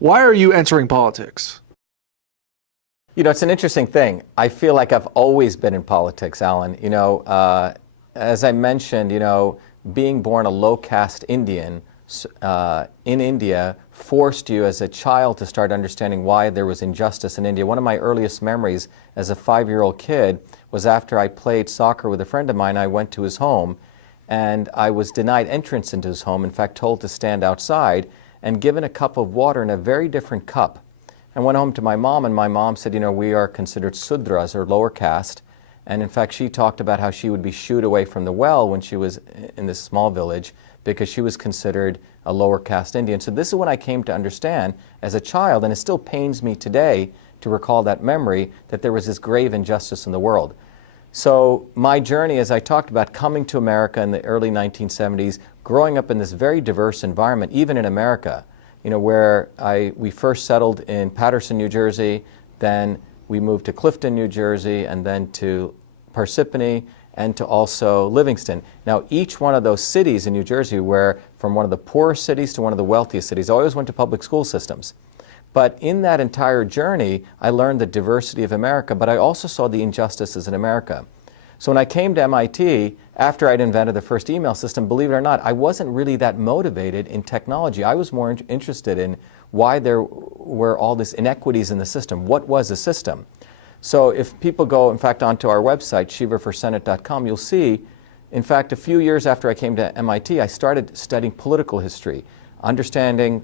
Why are you entering politics? You know, it's an interesting thing. I feel like I've always been in politics, Alan. As I mentioned, being born a low-caste Indian in India forced you as a child to start understanding why there was injustice in India. One of my earliest memories as a 5-year-old kid was after I played soccer with a friend of mine. I went to his home, and I was denied entrance into his home, in fact told to stand outside, and given a cup of water in a very different cup. I went home to my mom, and my mom said, we are considered Sudras, or lower caste. And in fact, she talked about how she would be shooed away from the well when she was in this small village because she was considered a lower caste Indian. So this is when I came to understand as a child, and it still pains me today to recall that memory, that there was this grave injustice in the world. So my journey, as I talked about, coming to America in the early 1970s, growing up in this very diverse environment, even in America, where we first settled in Paterson, New Jersey, then we moved to Clifton, New Jersey, and then to Parsippany, and to also Livingston. Now, each one of those cities in New Jersey were from one of the poorest cities to one of the wealthiest cities. I always went to public school systems. But in that entire journey, I learned the diversity of America, but I also saw the injustices in America. So when I came to MIT, after I'd invented the first email system, believe it or not, I wasn't really that motivated in technology. I was more interested in why there were all these inequities in the system. What was the system? So if people go, in fact, onto our website, shivaforsenate.com, you'll see, in fact, a few years after I came to MIT, I started studying political history, understanding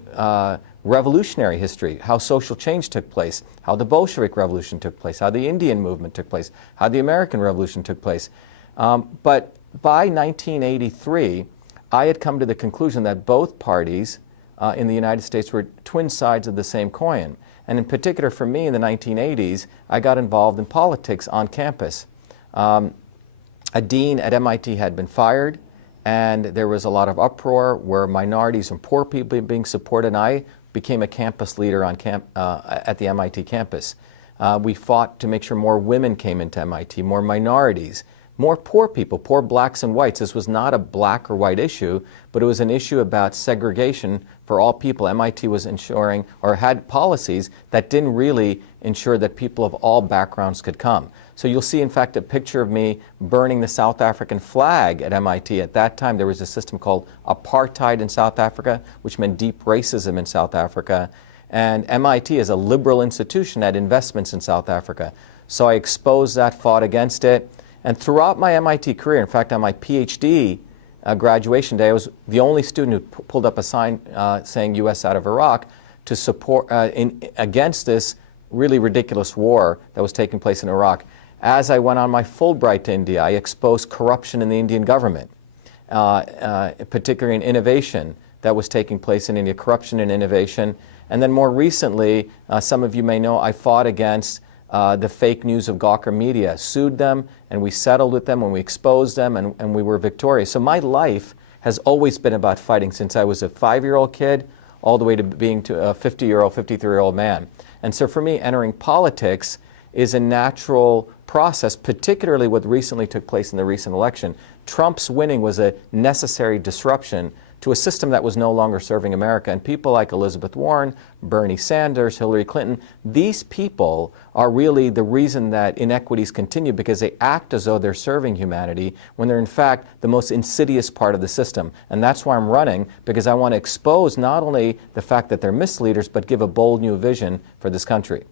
revolutionary history, how social change took place, how the Bolshevik Revolution took place, how the Indian movement took place, how the American Revolution took place. But by 1983, I had come to the conclusion that both parties in the United States were twin sides of the same coin. And in particular, for me in the 1980s, I got involved in politics on campus. A dean at MIT had been fired, and there was a lot of uproar where minorities and poor people being supported, and I became a campus leader on at the MIT campus. We fought to make sure more women came into MIT, more minorities, more poor people, poor blacks and whites. This was not a black or white issue, but it was an issue about segregation for all people. MIT was ensuring, or had policies that didn't really ensure that people of all backgrounds could come. So you'll see, in fact, a picture of me burning the South African flag at MIT. At that time, there was a system called apartheid in South Africa, which meant deep racism in South Africa. And MIT, as a liberal institution, had investments in South Africa. So I exposed that, fought against it. And throughout my MIT career, in fact, on my PhD graduation day, I was the only student who pulled up a sign saying U.S. out of Iraq to support against this really ridiculous war that was taking place in Iraq. As I went on my Fulbright to India, I exposed corruption in the Indian government, particularly in innovation that was taking place in India, corruption and innovation. And then more recently, some of you may know, I fought against the fake news of Gawker Media, sued them, and we settled with them, and we exposed them, and we were victorious. So my life has always been about fighting since I was a 5-year-old kid all the way to being a 50-year-old, 53-year-old man. And so for me, entering politics is a natural process, particularly what recently took place in the recent election. Trump's winning was a necessary disruption to a system that was no longer serving America. And people like Elizabeth Warren, Bernie Sanders, Hillary Clinton, these people are really the reason that inequities continue, because they act as though they're serving humanity when they're in fact the most insidious part of the system. And that's why I'm running, because I want to expose not only the fact that they're misleaders, but give a bold new vision for this country.